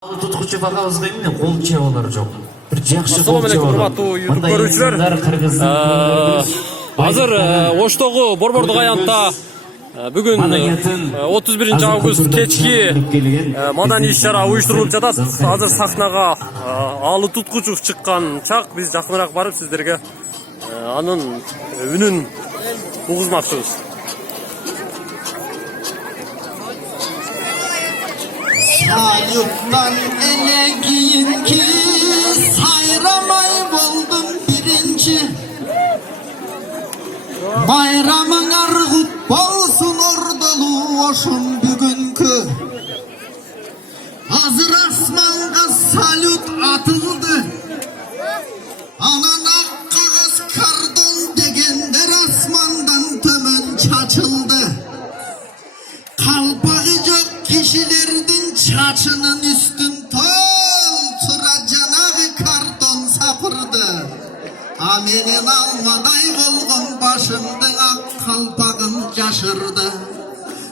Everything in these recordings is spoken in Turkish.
Tutkучu bagabızga эмне кол чебалар жок. Бир жакшы кол Assalamu alaikum урматтуу YouTube көрүүчүлөр. Азыр Оштогу Борбордук аянтта бүгүн 31 август кечки маданий иш-чара уюштурулуп жатат. Азыр сахнага Алы Туткучу чыккан чак, биз жакыныраак барып сиздерге анын үнүн угузмакчыбыз. Sayıktan ele giyin ki sayramay buldum birinci. Bayramın argıt bolsun ordalı oşun bugünkü. Hazır asmanga salut atıldı. Anan ak kağız kardon degenler asmandan tömün çaçıldı. Kalpağı yok kişilerden çaçının üstün tol tura canağı karton sapırdı. Amenin almaday bolğun başımdın ak kalpağın caşırdı.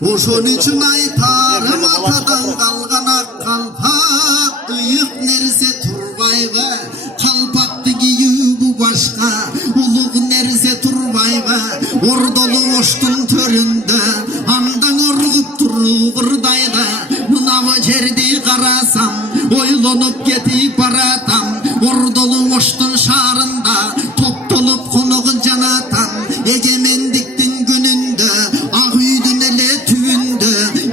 Uşun için aytarım atadan kalgan ak kalpak. Iyik nerse turbayga kalpaktı giyi bu başka. Uluk nerse turbayga ordolu oştun töründe. Andan orgup turu bırdayda. Mınavı cerdi karasam oylanıp getip baratam. Ordolu oştun şarında toptolup konuğu canatan. Egemendiktin gününde ah üydün ele tüvünde.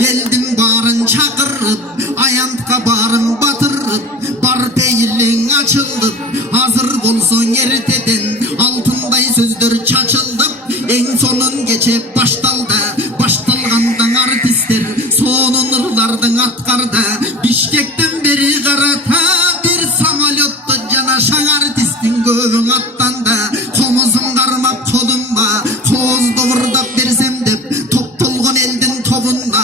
Eldim barın çakırıp ayantka barın batırıp. Bar peylin açıldıp hazır bolson erteden. Altınday sözдөр çaçıldıp en sonun geçip baştalda. Baştalgandan artistler sonun ırlardın atkarda. Bişkekten beri karata bir samolyotta canaşan artistin göğün attanda. Komuzum karmap kolumba koz doğurdap bersem dep top tolgun eldin tobunda.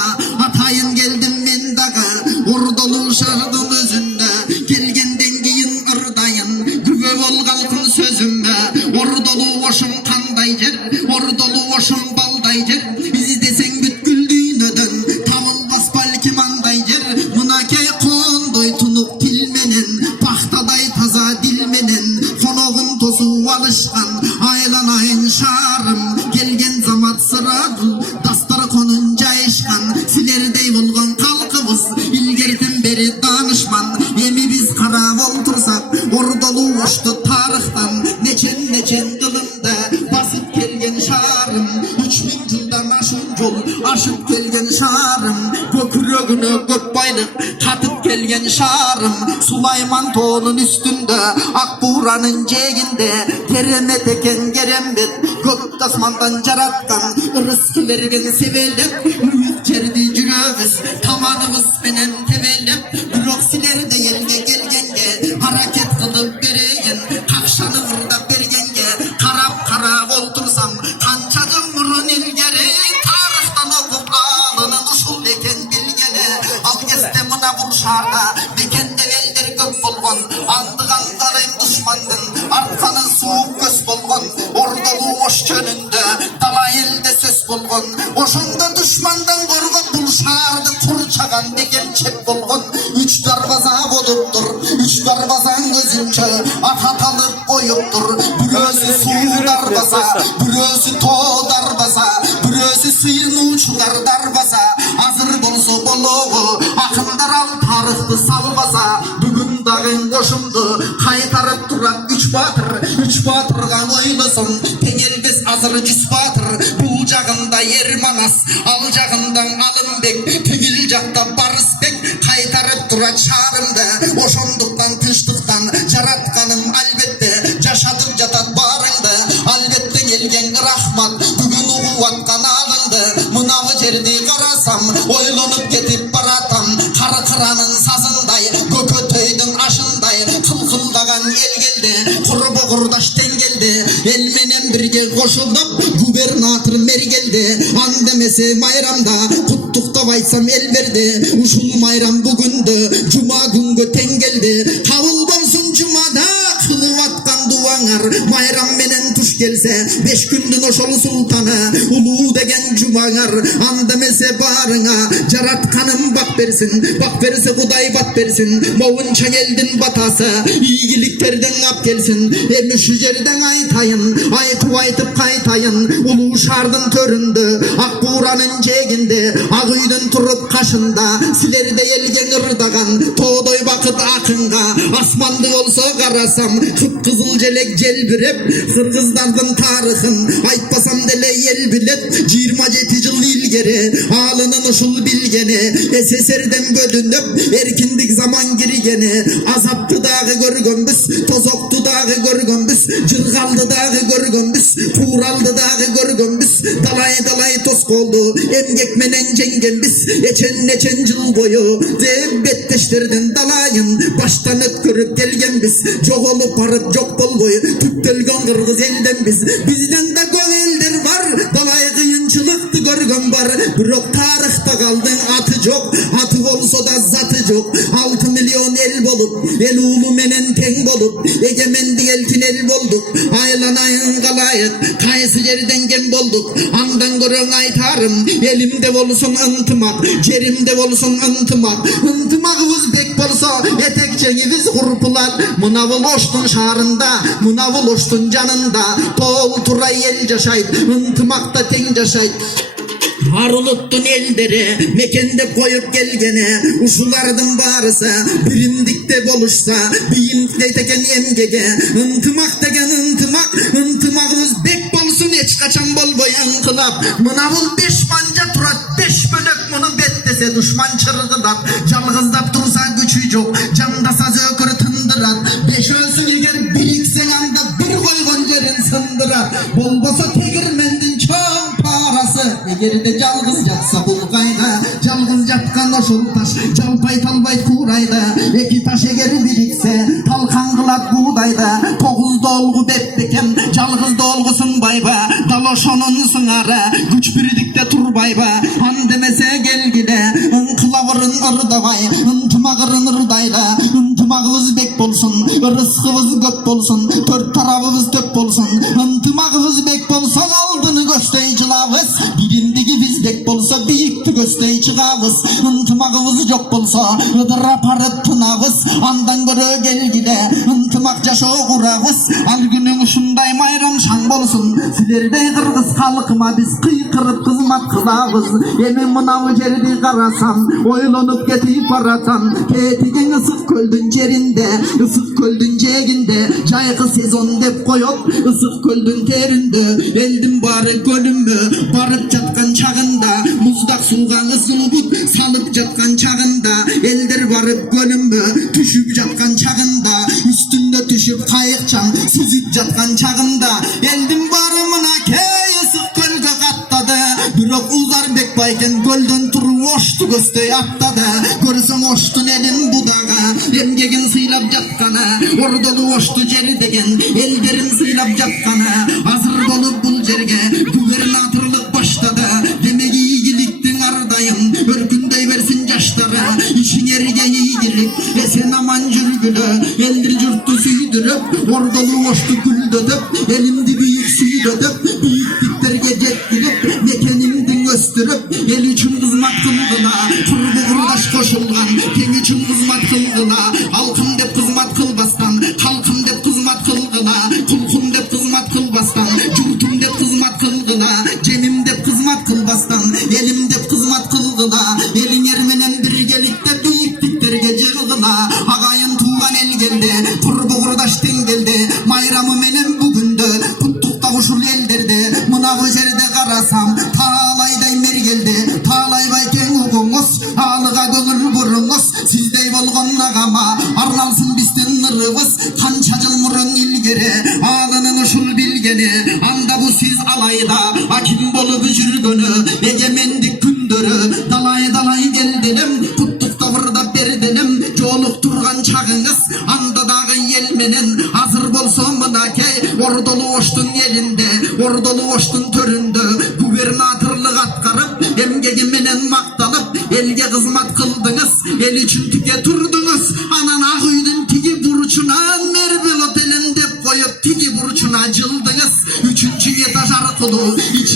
Atayın geldim men daga ordolu şahıdın özünde. Gelgenden giyin ırdayın güve bol kalkın sözümde. Ordolu oşum kanday jer ordolu oşum balday jer. Bizi desen güt güldüğünödön tavıl basbal kimanday jer. Mınakey kondoy tunuk tilmenen pahtaday taza dilmenen. Konoğun tosu alışkan aylanayın şarım. Gelgen zamat sıradıl dastara konunca eşkan. Silerdey bulgan kalkımız ilgerden beri danışman. Emi biz kara oltursak ordolu oştu tarıhtan. Neçen kılımda basıp gelgen şarım. 3000 yıldan aşın yol aşıp gelgen şarım. Gökürögünü gök baylık katıp gelgen şarım. Sulayman toğunun üstünde Akburanın ceginde teremet eken gerembet. Gök tasmandan jaratkan rızkı vergen sevelep. Büyük cerdi cüröbüz tamanımız menen tevellep. Büroksilerde yelge gelgenge hareket kılıp bereyen. Kakşanı vurdap bergenge karap oltursam kançacım murun ilgeri. Tarıhtan okup alının usul eken bilgeli. Al geste mına burşarda bekende veldir gök bolgon. Andıgan darayım düşmandın arkanın soğuk göz bolgon. Ordalı oş könünde dala elde söz bolgon. Oşunda düşmandan korkup bulşardı kurçagan beken çep bolgon. Üç darbaza boluptur üç darbazan gözünce atat alıp koyuptur. Bürözü su darbaza bürözü to darbaza bürözü suyun uçlar darbaza. Hazır bolsa boloğu akındar al tarıhtı salbaza. Bugün dağın koşumdu kaytarıp duran üç batırgan oylasın. Pengelbes hazır cüs batır bu cağında yer manas. Al cağından alınbek tügül cakta barısbek. Kaytarıp duran çağrımda oşonduktan tınçtıktan jaratkanım albette. Yaşadım jatat barında albette gelgen rahmat. Bugün uğuvat kanalında mınavı cerdi karasam oylanıp getip baratam. Kara kıranın sazınday gökötöydün aşınday. Kılkıldagan el geldi kurbu kurdaş ten geldi. Elmenen birge koşulup gubernatör mer geldi. Andemese mayramda kuttukta vaysam el verdi. Uşul mayram bugündü cuma güngü ten geldi. Kavul bolsun cumada kılıvatkan duvanar mayram menen tuş gelse 5 gündün oşol sultana ulu degen cumalar andemese barına jaratkanım bak verse Kuday bat versin mavunça geldin batasa iyiliklerden ap gelsin emmi şu yerden aytayın aytıp kaytayın ulu şardın töründü Akburanın ceginde Ağıydın turup kaşında Silerde yelgen ırdagan Toğdoy bakıp akınga Asmandı olsa karasam Kıpkızıl jelek jelbirep Kırgızlardın tarıхын Aytpasam dele yel bilet 27 yıl ilgeri Alının uşul bilgeni SSR'den gödünüp Erkindik zaman girigeni Azaptı dağı görgönbüs Tozoktu dağı görgönbüs Cırgaldı dağı görgönbüs Tuğraldı dağı görgönbüs Dalay toz koldu emgek menen cengenbis Eçen yıl boyu Zebetteşlerden dalayın Baştan ötkürüp gelgenbis Çok olup parıp çok bol boyu Tüktölgön kırgız elden biz Bizden de göneldir var Dalay kıyınçılıktı görgön var Bürok tarihta kaldın atı çok Atı olsa da zatı çok 6 milyon el bolup El ulu menen ten bolup Egemendi elkin el bolduk Aylanayın kalayık Kayısı yerden gem bolduk Andan görün aytarım Elimde olsun ıntımak Cerimde olsun ıntımak Intımağımız bek bolsa Etekçeğimiz kurpular Mınavıl oştun şarında Mınavıl oştun canında Tol turay el yaşayıp Intımakta ten yaşayıp Haruluttun eldere Mekende koyup gelgene Uşulardın barısa Birimdikte boluşsa Biyimde teken emgege Intımak degen intımak Intımağımız bek bolsun Hiç kaçan bol boy ankılap Mınavıl 5 manca turat 5 bölük bunu betlese Düşman çırgılar Calgızdap dursa güçü yok Candasa zökür tındırar 5 ölsün eğer biriksen anda Bir koygun yerin sındırar Bolbosa tegirmendin çağın parası Eğer de calgız yatsa bulgayda Calgız yatkan oşul taş Calpay talbay kurayda Eki taş eğer birikse Talkan kılat buğdayda 9 dolgu betteken Calgız dolgusun bayba Daloşonun sınara Güç birdikte tur bayba Han demese gel gide Inkılavırın ırdavay Intımağırın ırdayla Intımağımız bek bolsun Rızkımız gök bolsun 4 tarafımız töp bolsun Intımağımız bek bolsun Aldını gösteyicilavız Birindigi bizdek bolsa Büyüktü gösteyicigavız Intımağımız yok bolsa Idıra parıp tınavız Andan göre gel gide Intımak yaşo kurağız Al günün şunday mayram şan bolsun Silerde kırgız kalkıma Biz kıykırıp kızmat kılavız Emin mınavı cerdi karasam Oylanıp getip aratam Ketigen ısık köldün cerinde Isık köldün ceginde Caykı sezon dep koyup Isık köldün terinde Eldim bari gölümmü Barıp jatkan çağında Muzdak sulgan ısılbut Salıp jatkan çağında Eldir barıp gölümmü Düşüp jatkan çağında Üstünde düşüp kayıkçam Süzüp jatkan çağında Eldim bari mına key ısık kölge katladı Bürok uzar bek bayken Gölden turu oştu göstey atladı Görsen oştun elin budağa Emgegin sıylap jatkana Ordolu oştu ceri degen Elderim sıylap jatkana Hazır dolup bul cerge Gubernatörlük başladı Demek iyiliktin ardayım Örkündey versin yaşlara İşin yerge iyilik Esen aman cürgülü Eldir cürttü süydürüp Ordolu oştu güldödüp Elimdi büyük süydödüp Büyüklükler gecek girip Mekenimdin göstürüp El için kızmak kılgına Kurbu kurdaş koşulgan Ten için kızmak kılgına Halkım dep kızmat kılbastan Halkım dep kızmat kılgına Kulkum dep kızmat kılbastan Cürtüm dep kızmat kılgına Cemim dep kızmat kılbastan Elim dep kızmat kılgına Elin yermenen birgelikte Büyüklükler cırgına Ağayın tuğan el geldi Kurbu kurdaş ten geldi Mayramı menen bugündü Kuttukta kuşul elderde Mınavı jerde karasam Talayday mer geldi Talay bayken uğumuz Ağlığa gönül burumuz Sizdey bolgon nagama Arnalsın bizden nırıvız Kançacıl murun ilgiri Ağlının uşul bilgeni Anda bu siz alayda Akim bolu bücürgünü Egemendik kündürü Dalay geldilim Kuttukta vırda berdilim Çoğuluk turgan çağınız Anda dağı yelmenen Hazır bolsa mınakey Ordolu oştun elinde Ordolu oştun töründe Gubernatörlük atkarıp Emgegi menen maktalıp Elge kızmat kıldınız El için tike turdunuz Anan ağıydın tigi burçuna Mervel otelinde koyup Tigi burçuna cıldınız 3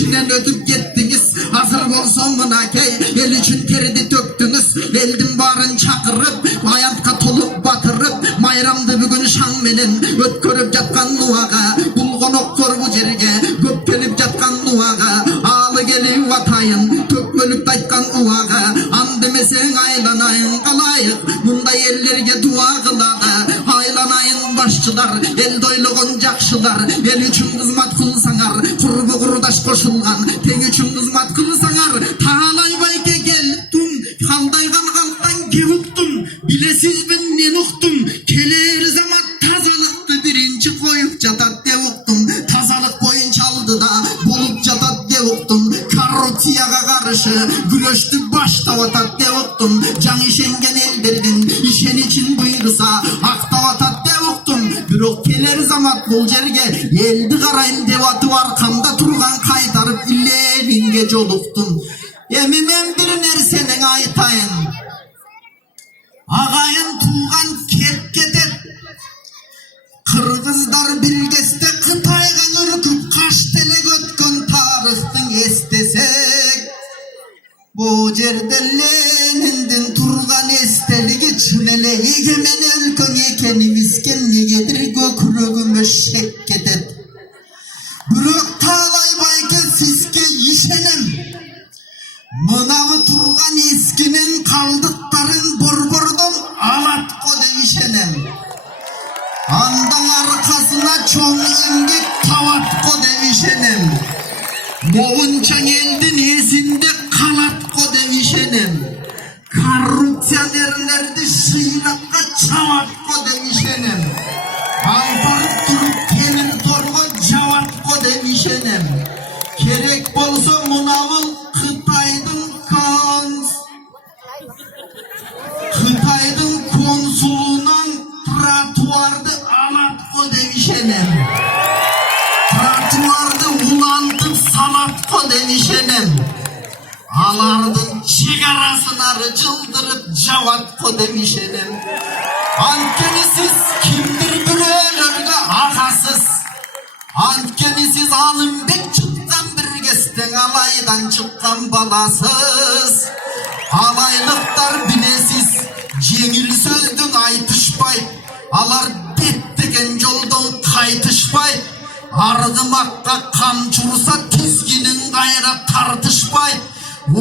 içinden ötüp gittiniz. Hazır bolsa mınakey, el için terdi töktünüz. Eldin barın çakırıp, ayakka tolup batırıp, mayramdı bugün şan menen ötkörüp jatkan nuaga. Bulgon oktor bu jerge, köp kelip jatkan nuaga. Alı gelip atayın, tökmölüp taytkan uaga. Andemesen aylanayın kalayık, bunda ellerge dua kılaga. Aylanayın başçılar, el doyluğun jakşılar. El üçün kızmat kılsaňar, kurbu kurdaş koşulgan. Teň üçün kızmat kılsaňar, taalaýbaýke gelipdim. Kaldaygan kalktan kebuktum, bilesiz ben ne uktum. Keler zaman tazalıktı birinci koyup jatat de uktum. Tazalık boyun çaldı da bolup jatat de uktum. Karrotiyaga karşı güreşti baştavatat de uktum. Can işengen ellerden işen için buyursa aktavatat de uktum. Bürok keler zaman bol jerge eldi karayın devatı arkamda turgan kaytarıp illevinge joluktum. Emimen bir nersenin aytayın. Ağayın tuğan kep ketet. Kırgızlar bilgesde Kıtayga ürküp kaç telek ötkön tarıhtın estesek. Bu jerde Lenindin turgan esteligi çümeleği hemen ülkön ekeni miskenligedir gökürügümü şek ketet. Bürok taalaýbaýke siske işenem. Mınavı turgan eskinin kaldıkların borbordon alat kode işenem. Andan arkasına çoğun ingek tavat kode işenem. Moğunçan eldin esinde kalat kode işenem. Korrupsiyonerlerdi şıyrakka çavat kode işenem. Alparıp turup temir torgo javat kode işenem. Kerek bolsa munavıl Kıtaydın konsulundan tratuardı alat ko demişenem. Tratuardı ulantıp salat ko demişenem. Alardın çıgarasını arıcıldırıp javat ko demişenem. Ankenisiz kimdir bürelörge akasız. Ankenisiz alınbek çıkkan bir gesten alaydan çıkkan balasız. Alaylıklar bilesiz, jеңil sözdün aytışpay. Alar bettegen joldan kaytışpay. Ardımakka kamçursa tizginin gayra tartışpay.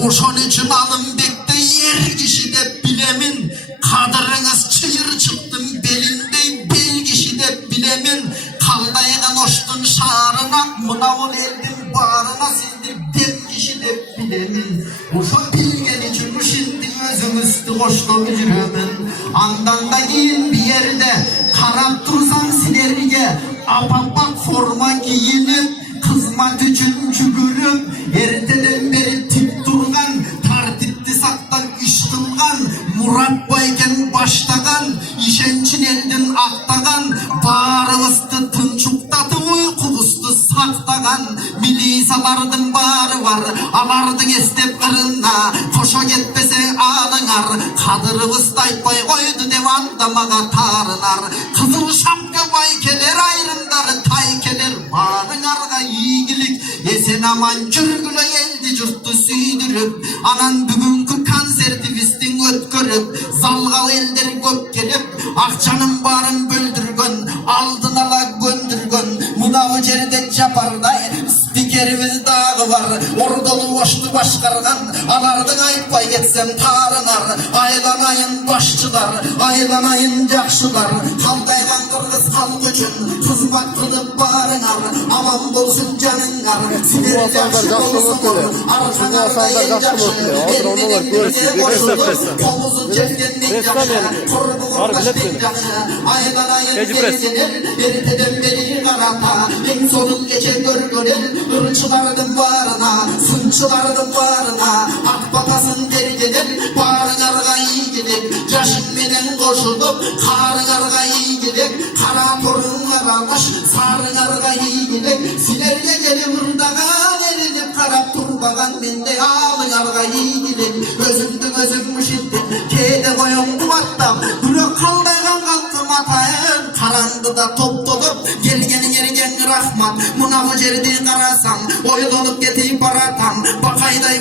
Oşon için Alınbek'te yer kişi de bilemin. Kadırınız çıyır çıktım belinde bel kişi de bilemin. Kaldaygan oştun şarına, mınavul eldin bağrına sildir dem kişi de bilemin. Oşo bilgen için şimdi özümüzü koştum yürümün. Andan da giyin bir yerde karap dursan sinerge. Apapak forma giyinip kızmak için çügürüp. Erteden beri tip durgan, tartipti saktan iş kılgan. Murat Bayken baştagan, işençin eldin aktagan. Bağrıvızdı tınçuktatı uykuvuzdu saktagan. Milisalardın bağrı var, alardın estep kırında. Koşa gitmese ağlınar, kadırıvızdı aytpay koydu devandamaga tarınar. Kızıl şapka baykeler ayrımları taykeler. Bağrın arga iyigilik, esen aman çürgüle eldi jurttu süydürüp. Anan bugünkü konsertivistin ötkörüp. Zalgal elder köp gelip, akçanın barın böldürgön. Aldın ala göndürgön, mınavı jerde japarday. Spikerimiz dağı var, ordolu boştu başkargan. Alardın aytpay getsem tarınar. Aylanayın başçılar, aylanayın jakşılar. Kaldaygan kırgız halk üçün kızmak kılıp barınar. Aman bolsun canınlar, siler jakşı bolsunlar. Arkanarga el jakşı, elmenen birine koşulur. Komuzun cevdenden jakşı, kurbu kurdaşten jakşı. Aylanayın geldiler, erteden beri karata. En sonun geçen görgünel, ırçılardın barına, sınçılardın barına. Akbatasın dergeden, barın arga iyi gidip. Yaşın menen koşulup, karın arga iyi gidip. Kara torun aramış, sarın arga iyi gidip. Silerge gelip ırdagan, elinip karap turbagan. Mende alın arga iyi gidip. Özümdün özümmüş ettim, kede koyun duvattam. Bürok kaldaygan kalktım atayın. Karandıda top dolup, gelgenin ergen rahmat. Mınavı jerde karasam, oy dolup geteyip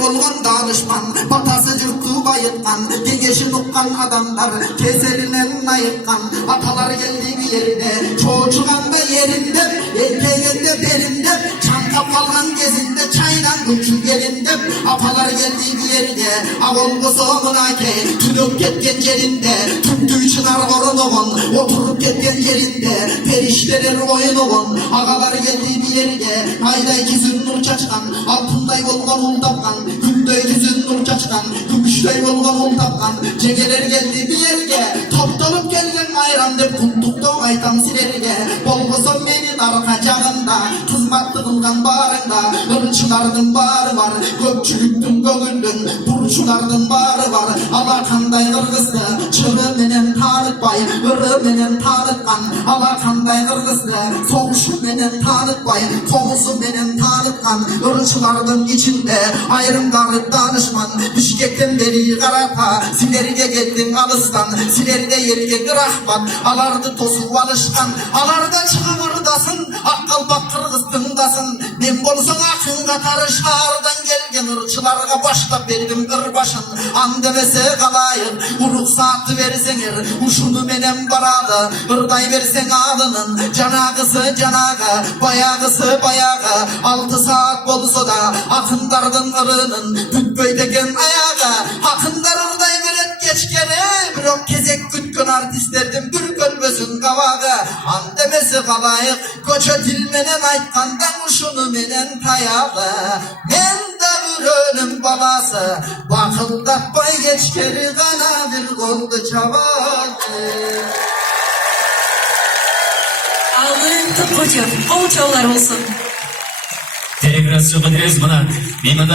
bolgan danışman, batası jurttu bayıtkan, kengeşin ukkan adamlar keselinen ayıkkan. Atalar geldi bir yerine, çoğuşuganda yerinde, erkeğinde belinde, çankap kalgan gezinde, çaydan uçup gelinde. Atalar geldi bir yerine, avol soğumuna ke, tülüp ketken yerinde, tüktüğü çınar korunuğun, oturup ketken yerinde, perişlerin oyunuğun. Ağalar geldi bir yerine, ayday kizün nur çaçkan, altınday bolgan ul tapkan, gülday kizün nur çaçkan, gümüşday bolgan ul tapkan. Cegeler geldi bir yerine, toptalıp gelgen ayran dep kuntuktan aytan silerge. Bolgoson menin arka jagında, kızmatlı kılgan barında, ırçılardın barı var, köpçülüktün gögüldün, burçulardın barı var. Alakanday kırgızlı, çırı menen tanıtbay, ırı menen tanıtkan. Alakanday kırgızlı, soğuşu menen tanıtbay, koğusu menen tanıtkan. Irçılardın içinde ayrımları danışman, Bişkekten beri karapa, silerge geldin alıstan, silerge yerge kırahman. Alardı tosu alışkan, alarda çıkıvırdasın, akkalbak kırgıztındasın. Ben bolsun akın katarı şardan gelgen ırçılarga başlap verdim kırbaşın. An demese kalayır, uruk saati versener, uşunu menem baradı, ırday versen adının. Canagısı canaga, bayagısı bayaga, 6 saat bolsa da akındardım ırının, bütböydegen ayaga. Akındar ırday veret geç kere, bir ok kezek kütkün artistlerdim, bir kölbösün kavaga. An demese kalayır, koça dilmenen aytkandan uşunu menen tayağı. Men de bir ölüm balası, bakıldatpay geç kere gana bir koldu çavadı. Alın tıp hocam, o çağlar olsun. Telegraf soğuk ederiz bana.